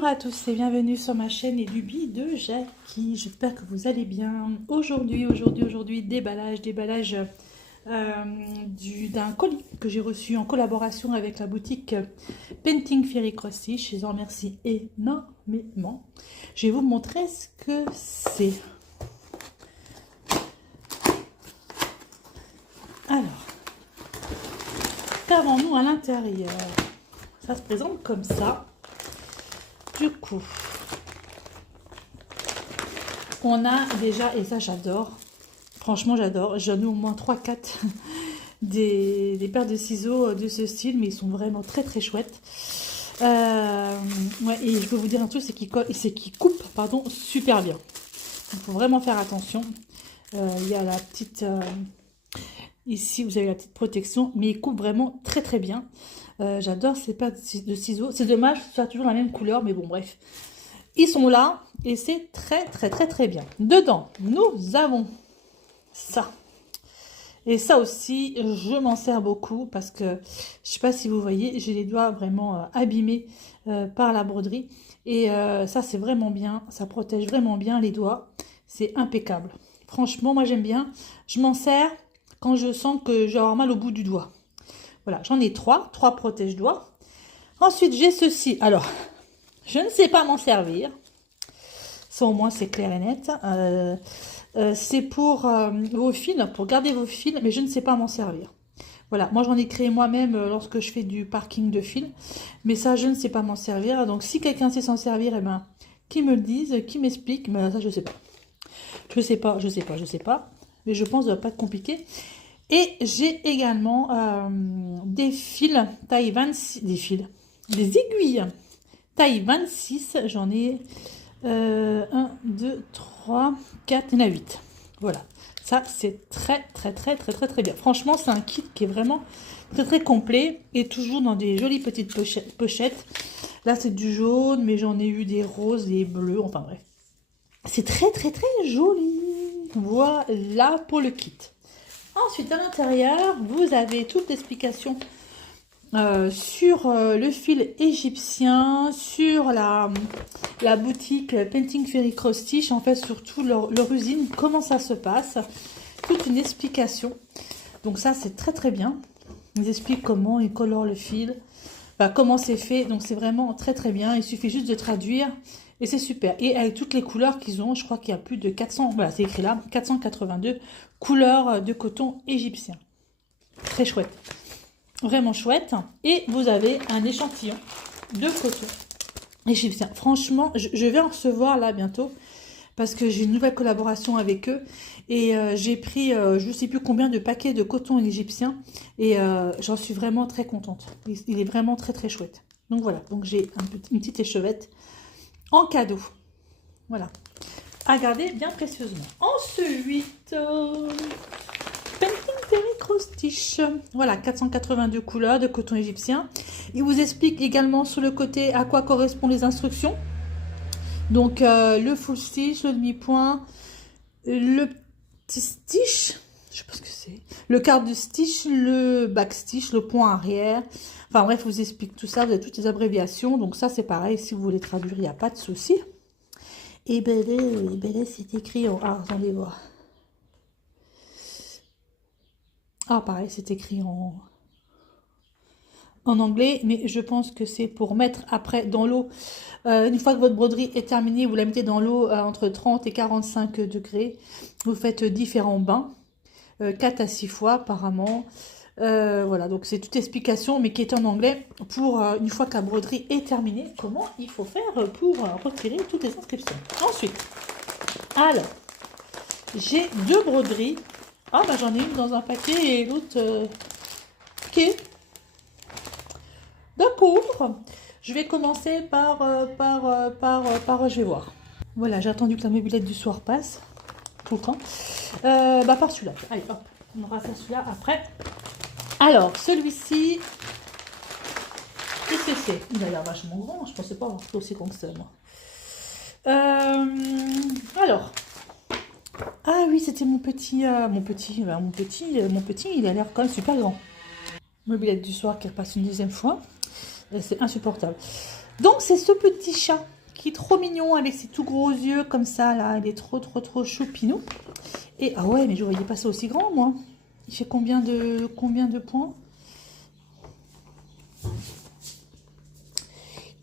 Bonjour à tous et bienvenue sur ma chaîne Luby de Jackie. J'espère que vous allez bien. Aujourd'hui, déballage d'un colis que j'ai reçu en collaboration avec la boutique Painting Fairy Cross Stitch. Je les en remercie énormément. Je vais vous montrer ce que c'est. Alors, qu'avons-nous à l'intérieur? Ça se présente comme ça. Du coup, on a déjà, et ça j'adore, franchement j'adore, j'en ai au moins 3-4 des paires de ciseaux de ce style, mais ils sont vraiment très très chouettes. Ouais, et je peux vous dire un truc, c'est qu'ils coupent pardon, super bien. Il faut vraiment faire attention. Il y a la petite... ici, vous avez la petite protection, mais ils coupent vraiment très très bien. J'adore ces paires de ciseaux. C'est dommage que ce soit toujours la même couleur, mais bon, bref. Ils sont là et c'est très très très très bien. Dedans, nous avons ça. Et ça aussi, je m'en sers beaucoup parce que, je sais pas si vous voyez, j'ai les doigts vraiment abîmés par la broderie. Et ça, c'est vraiment bien. Ça protège vraiment bien les doigts. C'est impeccable. Franchement, moi, j'aime bien. Je m'en sers quand je sens que je vais avoir mal au bout du doigt. Voilà, j'en ai 3 protège-doigts. Ensuite, j'ai ceci. Alors, je ne sais pas m'en servir. Ça, au moins, c'est clair et net. C'est pour vos fils, pour garder vos fils, mais je ne sais pas m'en servir. Voilà, moi, j'en ai créé moi-même lorsque je fais du parking de fils. Mais ça, je ne sais pas m'en servir. Donc, si quelqu'un sait s'en servir, eh ben, qui me le dise, qui m'explique. Mais ça, je ne sais pas. Je sais pas. Mais je pense que ça ne va pas être compliqué. Et j'ai également des fils taille 26, des aiguilles taille 26. J'en ai 1, 2, 3, 4, il y en a 8. Voilà, ça c'est très bien. Franchement, c'est un kit qui est vraiment très complet et toujours dans des jolies petites pochettes. Là, c'est du jaune, mais j'en ai eu des roses, des bleus, enfin bref. C'est très joli. Voilà pour le kit. Ensuite, à l'intérieur, vous avez toute l'explication sur le fil égyptien, sur la boutique Painting Fairy Cross Stitch, en fait, surtout leur usine, comment ça se passe. Toute une explication. Donc ça, c'est très bien. Ils expliquent comment ils colorent le fil, comment c'est fait. Donc c'est vraiment très bien. Il suffit juste de traduire et c'est super. Et avec toutes les couleurs qu'ils ont, je crois qu'il y a plus de 400, voilà, c'est écrit là, 482 couleurs de coton égyptien. Très chouette. Vraiment chouette. Et vous avez un échantillon de coton égyptien. Franchement, je vais en recevoir là bientôt parce que j'ai une nouvelle collaboration avec eux. Et j'ai pris, je ne sais plus combien de paquets de coton égyptien. Et j'en suis vraiment très contente. Il est vraiment très chouette. Donc voilà, donc j'ai une petite échevette en cadeau. Voilà. À garder bien précieusement. Ensuite, Painting Fairy Cross Stitch. Voilà, 482 couleurs de coton égyptien. Il vous explique également sur le côté à quoi correspondent les instructions. Donc, le full stitch, le demi-point, le petit stitch, je sais pas ce que c'est, le quart de stitch, le back stitch, le point arrière. Enfin bref, je vous explique tout ça, vous avez toutes les abréviations. Donc ça, c'est pareil, si vous voulez traduire, il n'y a pas de souci. Et ben c'est écrit en... Ah, attendez voir. Ah, pareil, c'est écrit en anglais, mais je pense que c'est pour mettre après dans l'eau. Une fois que votre broderie est terminée, vous la mettez dans l'eau entre 30 et 45 degrés. Vous faites différents bains, 4 à 6 fois apparemment. Voilà, donc c'est toute explication, mais qui est en anglais, pour une fois que la broderie est terminée, comment il faut faire pour retirer toutes les inscriptions. Ensuite, alors, j'ai 2 broderies. Ah, bah j'en ai une dans un paquet et l'autre... ok. D'accord. Je vais commencer par, je vais voir. Voilà, j'ai attendu que la mobilette du soir passe. Tout le temps. Par celui-là. Allez, hop. On aura fait celui-là après. Alors, celui-ci. Qu'est-ce que c'est? Il a l'air vachement grand. Je pensais pas avoir fait aussi grand que ça, moi. Alors. Ah oui, c'était mon petit, il a l'air quand même super grand. Mobilette du soir qui repasse une deuxième fois. C'est insupportable. Donc, c'est ce petit chat qui est trop mignon avec ses tout gros yeux comme ça, là. Il est trop choupinou. Et, ah ouais, mais je voyais pas ça aussi grand, moi. Il fait combien de points? Il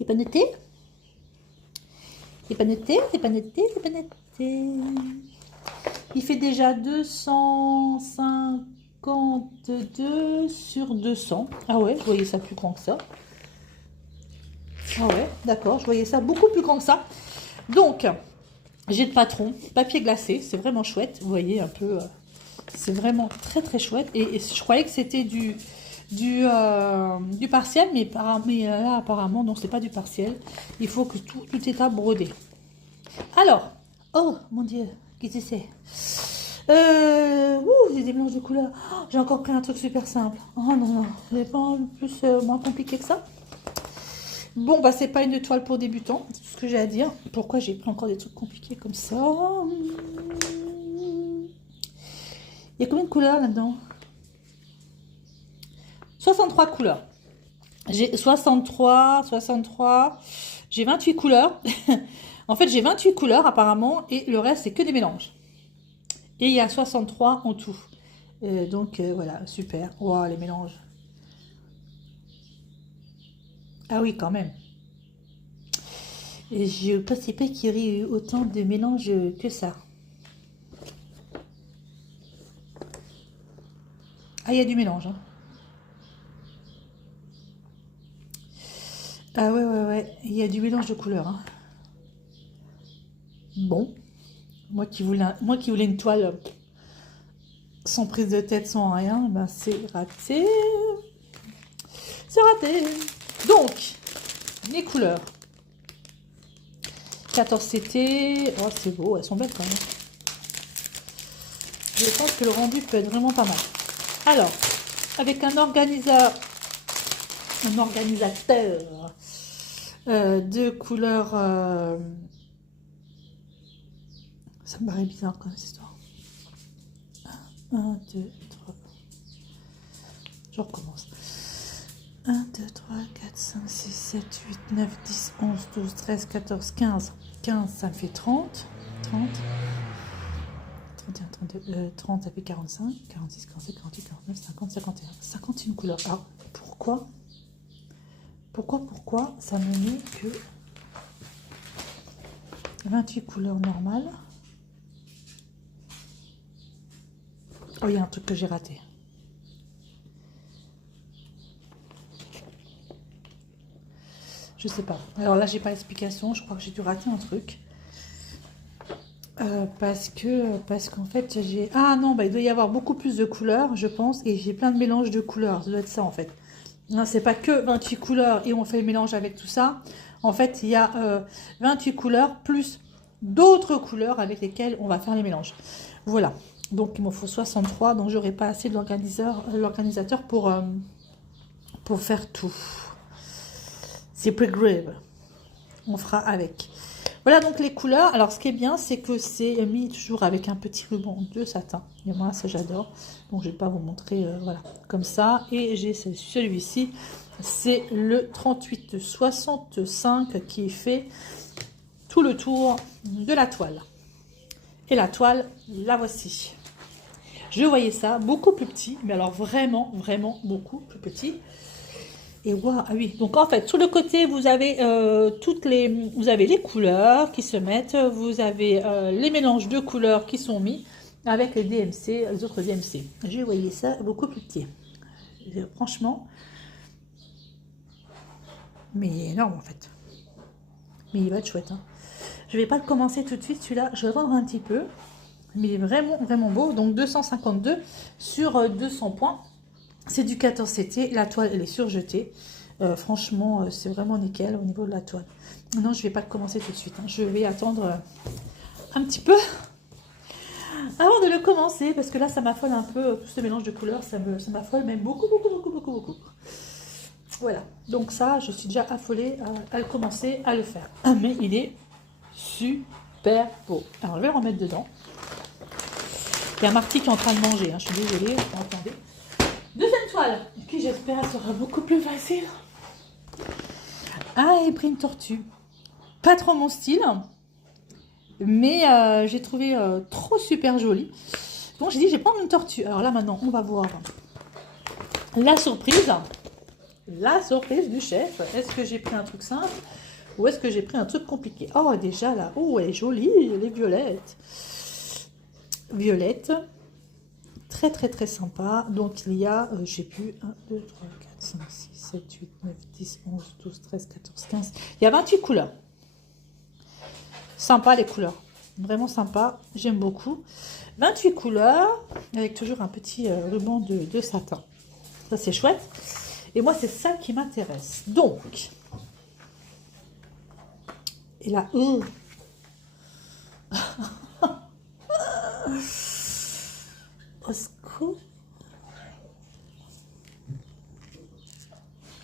n'est pas noté? C'est pas noté, c'est pas noté, c'est pas noté. Il fait déjà 252 sur 200. Ah ouais, je voyais ça plus grand que ça. Ah ouais, d'accord, je voyais ça beaucoup plus grand que ça. Donc, j'ai le patron, papier glacé, c'est vraiment chouette. Vous voyez un peu, c'est vraiment très chouette. Et je croyais que c'était du partiel, mais là apparemment, non, c'est pas du partiel. Il faut que tout est à broder. Alors, oh mon Dieu, qu'est-ce que c'est? J'ai des mélanges de couleurs. Oh, j'ai encore pris un truc super simple. Oh non, j'ai pas plus moins compliqué que ça. Bon, bah, c'est pas une toile pour débutants, c'est tout ce que j'ai à dire. Pourquoi j'ai pris encore des trucs compliqués comme ça? Il y a combien de couleurs là-dedans? 63 couleurs. J'ai 63. J'ai 28 couleurs. En fait, j'ai 28 couleurs apparemment et le reste, c'est que des mélanges. Et il y a 63 en tout. Donc, voilà, super. Wow, les mélanges. Ah oui, quand même. Et je ne pensais pas qu'il y aurait eu autant de mélanges que ça. Ah, il y a du mélange. Hein. Ah ouais. Il y a du mélange de couleurs. Hein. Bon. Moi qui voulais une toile sans prise de tête, sans rien, ben c'est raté. C'est raté. Donc, les couleurs. 14 CT. Oh, c'est beau, elles sont belles quand même. Je pense que le rendu peut être vraiment pas mal. Alors, avec un organisateur de couleurs... ça me paraît bizarre comme cette histoire. 1, 2, 3. Je recommence. 1, 2, 3, 4, 5, 6, 7, 8, 9, 10, 11, 12, 13, 14, 15. 15, ça me fait 30. 30. 31, 32, 30, ça fait 45. 46, 47, 48, 49, 50, 51. 51 couleurs. Alors, pourquoi ça me met que 28 couleurs normales? Oh, il y a un truc que j'ai raté. Je sais pas. Alors là, j'ai pas l'explication. Je crois que j'ai dû rater un truc. Parce qu'en fait, j'ai... Ah non, bah, il doit y avoir beaucoup plus de couleurs, je pense. Et j'ai plein de mélanges de couleurs. Ça doit être ça, en fait. Non, c'est pas que 28 couleurs et on fait le mélange avec tout ça. En fait, il y a 28 couleurs plus d'autres couleurs avec lesquelles on va faire les mélanges. Voilà. Donc, il me faut 63. Donc, j'aurai pas assez de l'organisateur pour faire tout. C'est plus grave. On fera avec. Voilà donc les couleurs. Alors, ce qui est bien, c'est que c'est mis toujours avec un petit ruban de satin. Et moi, ça, j'adore. Donc, je ne vais pas vous montrer, voilà, comme ça. Et j'ai celui-ci. C'est le 3865 qui fait tout le tour de la toile. Et la toile, la voici. Je voyais ça beaucoup plus petit, mais alors vraiment beaucoup plus petit. Et wow, ah oui, donc en fait, sur le côté, vous avez vous avez les couleurs qui se mettent, vous avez les mélanges de couleurs qui sont mis avec les DMC, les autres DMC. Je voyais ça beaucoup plus petit. Franchement, mais il est énorme en fait. Mais il va être chouette. Hein. Je vais pas le commencer tout de suite, celui-là, je vais attendre un petit peu. Mais il est vraiment beau. Donc 252 sur 200 points. C'est du 14 CT. La toile, elle est surjetée. Franchement, c'est vraiment nickel au niveau de la toile. Non, je ne vais pas le commencer tout de suite. Hein. Je vais attendre un petit peu avant de le commencer. Parce que là, ça m'affole un peu. Tout ce mélange de couleurs, ça m'affole même beaucoup. Voilà. Donc ça, je suis déjà affolée à le commencer à le faire. Mais il est super beau. Alors, je vais le remettre dedans. Il y a Marty qui est en train de manger, hein. Je suis désolée, attendez. Deuxième toile, qui j'espère sera beaucoup plus facile. Ah, j'ai pris une tortue. Pas trop mon style, mais j'ai trouvé trop super jolie. Donc j'ai dit, je vais prendre une tortue. Alors là, maintenant, on va voir la surprise. La surprise du chef. Est-ce que j'ai pris un truc simple ou est-ce que j'ai pris un truc compliqué? Oh, déjà là. Oh, elle est jolie, elle est violette. Violette. Très, très, très sympa. Donc, il y a, je sais plus, 1, 2, 3, 4, 5, 6, 7, 8, 9, 10, 11, 12, 13, 14, 15. Il y a 28 couleurs. Sympa les couleurs. Vraiment sympa. J'aime beaucoup. 28 couleurs avec toujours un petit ruban de satin. Ça, c'est chouette. Et moi, c'est ça qui m'intéresse. Donc, et là, au secours.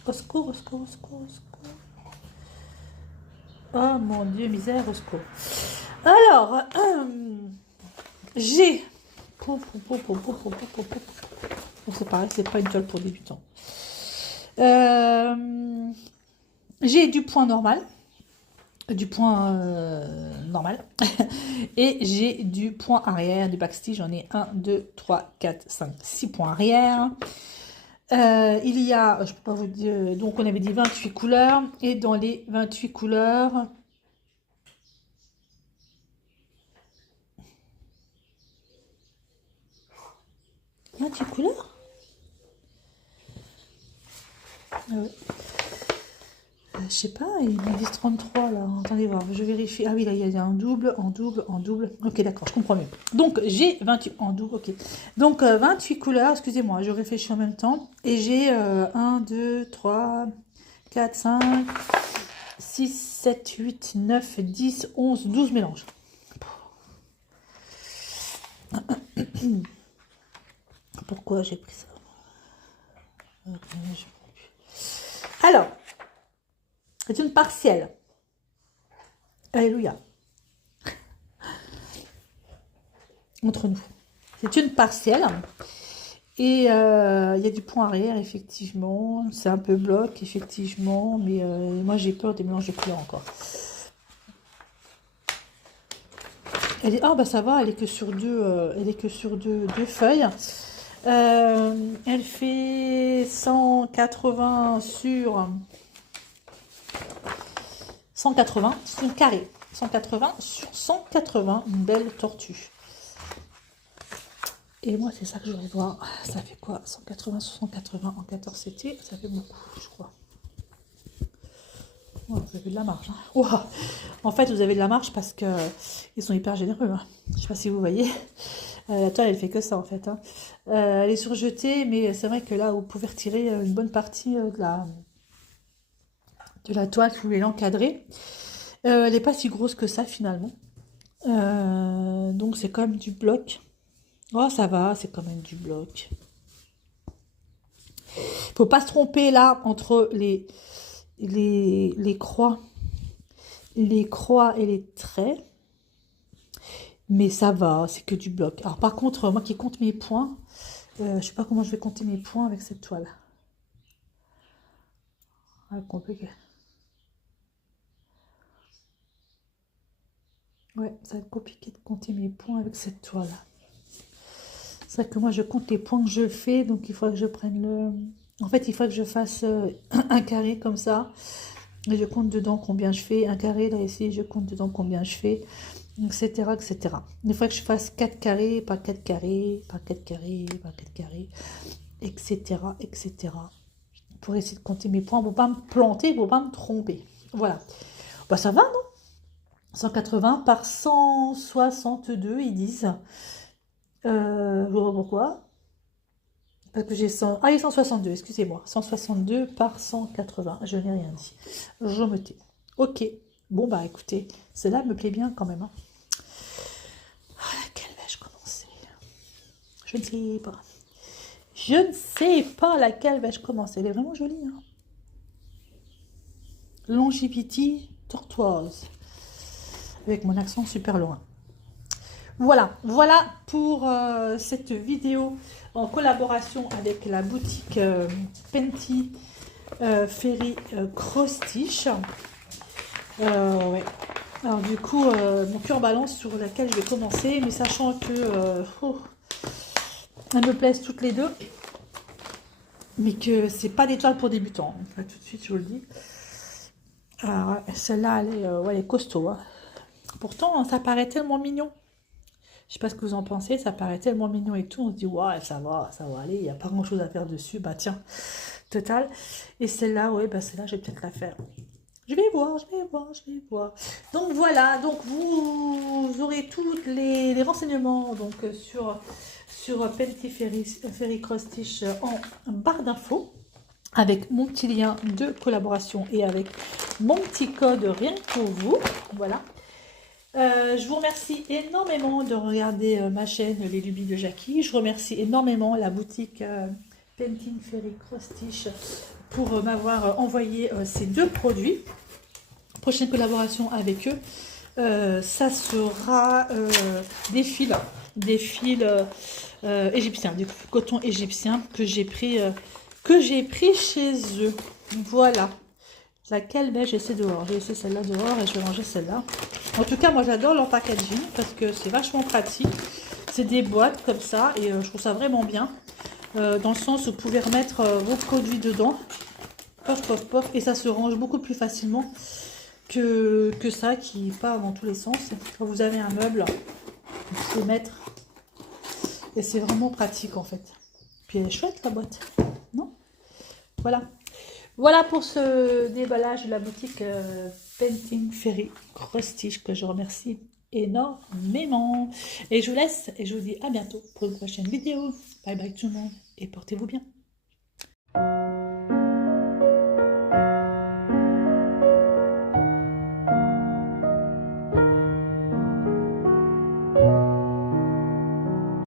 Au secours, au secours, au secours, au secours. Oh mon Dieu, misère, au secours. Alors, j'ai... C'est pareil, c'est pas une toile pour débutants. J'ai du point normal. Du point normal. Et j'ai du point arrière, du backstitch. J'en ai 1, 2, 3, 4, 5, 6 points arrière. Il y a, je peux pas vous dire, donc on avait dit 28 couleurs. Et dans les 28 couleurs... couleurs je sais pas, ils me disent 33 là. Attendez voir, je vérifie. Ah oui, là il y a un double, en double, en double. Ok, d'accord, je comprends mieux. Donc j'ai 28 en double, ok. Donc 28 couleurs, excusez-moi, je réfléchis en même temps. Et j'ai 1, 2, 3, 4, 5, 6, 7, 8, 9, 10, 11, 12 mélanges. Pourquoi j'ai pris ça? Alors, c'est une partielle. Alléluia. Entre nous. C'est une partielle. Et il y a du point arrière, effectivement. C'est un peu bloc, effectivement. Mais moi, j'ai peur des mélanges de couleurs encore. Elle est, oh, bah ça va, elle est que sur deux feuilles. Elle fait 180 sur 180, c'est une carré. 180 sur 180, une belle tortue. Et moi, c'est ça que je voudrais voir. Ça fait quoi? 180 sur 180 en 14 CT, ça fait beaucoup, je crois. Oh, vous avez de la marge. Hein. Oh, en fait, vous avez de la marge parce que ils sont hyper généreux. Hein. Je ne sais pas si vous voyez. La toile, elle fait que ça, en fait. Hein. Elle est surjetée, mais c'est vrai que là, vous pouvez retirer une bonne partie de la toile si vous voulez l'encadrer. Elle n'est pas si grosse que ça, finalement. Donc, c'est quand même du bloc. Oh, ça va, c'est quand même du bloc. Il ne faut pas se tromper, là, entre les croix et les traits. Mais ça va, c'est que du bloc. Alors, par contre, moi qui compte mes points, je ne sais pas comment je vais compter mes points avec cette toile. Ah, compliqué. Ouais, ça va être compliqué de compter mes points avec cette toile. C'est vrai que moi, je compte les points que je fais, donc il faut que je prenne le... En fait, il faut que je fasse un carré comme ça. Et je compte dedans combien je fais. Un carré, là, ici, je compte dedans combien je fais, etc., etc. Il faut que je fasse 4 carrés, par 4 carrés, par 4 carrés, par 4 carrés, etc., etc. Pour essayer de compter mes points, pour pas me planter, pour pas me tromper. Voilà. Bah, ça va, non? 180 par 162, ils disent. Je vois pas pourquoi. Parce que j'ai 100... Ah, il est 162, excusez-moi. 162 par 180. Je n'ai rien dit. Je me tais. Ok. Bon, bah écoutez, celle-là me plaît bien quand même. Hein. Ah, laquelle vais-je commencer? Je ne sais pas. Je ne sais pas laquelle vais-je commencer. Elle est vraiment jolie. Hein. Longevity tortoise. Avec mon accent super loin. Voilà pour cette vidéo en collaboration avec la boutique Penty Fairy Cross Stitch. Ouais. Alors du coup, mon cœur balance sur laquelle je vais commencer, mais sachant que elles me plaisent toutes les deux, mais que c'est pas des toiles pour débutants. Enfin, tout de suite, je vous le dis. Alors, celle-là, elle est costaud. Hein. Pourtant, ça paraît tellement mignon. Je sais pas ce que vous en pensez, ça paraît tellement mignon et tout. On se dit, ouais, ça va aller, il n'y a pas grand chose à faire dessus. Bah tiens, total. Et celle-là, ouais, bah celle-là, je vais peut-être la faire. Je vais voir. Donc voilà, donc vous aurez tous les renseignements donc, sur Penty Fairy Cross Stitch en barre d'infos, avec mon petit lien de collaboration et avec mon petit code rien que pour vous. Voilà. Je vous remercie énormément de regarder ma chaîne Les Lubies de Jackie. Je remercie énormément la boutique Penty Fairy Cross Stitch pour m'avoir envoyé ces deux produits. Prochaine collaboration avec eux, ça sera des fils égyptiens, du coton égyptien que j'ai pris chez eux. Voilà. Laquelle ben, j'ai essayé dehors. J'ai essayé celle-là dehors et je vais manger celle-là. En tout cas, moi j'adore leur packaging parce que c'est vachement pratique. C'est des boîtes comme ça et je trouve ça vraiment bien. Dans le sens où vous pouvez remettre vos produits dedans. Pof, pof, pof. Et ça se range beaucoup plus facilement que ça qui part dans tous les sens. Quand vous avez un meuble, vous pouvez mettre. Et c'est vraiment pratique en fait. Puis elle est chouette la boîte. Non? Voilà. Voilà pour ce déballage de la boutique Penty Fairy Cross Stitch que je remercie énormément. Et je vous laisse et je vous dis à bientôt pour une prochaine vidéo. Bye bye tout le monde et portez-vous bien.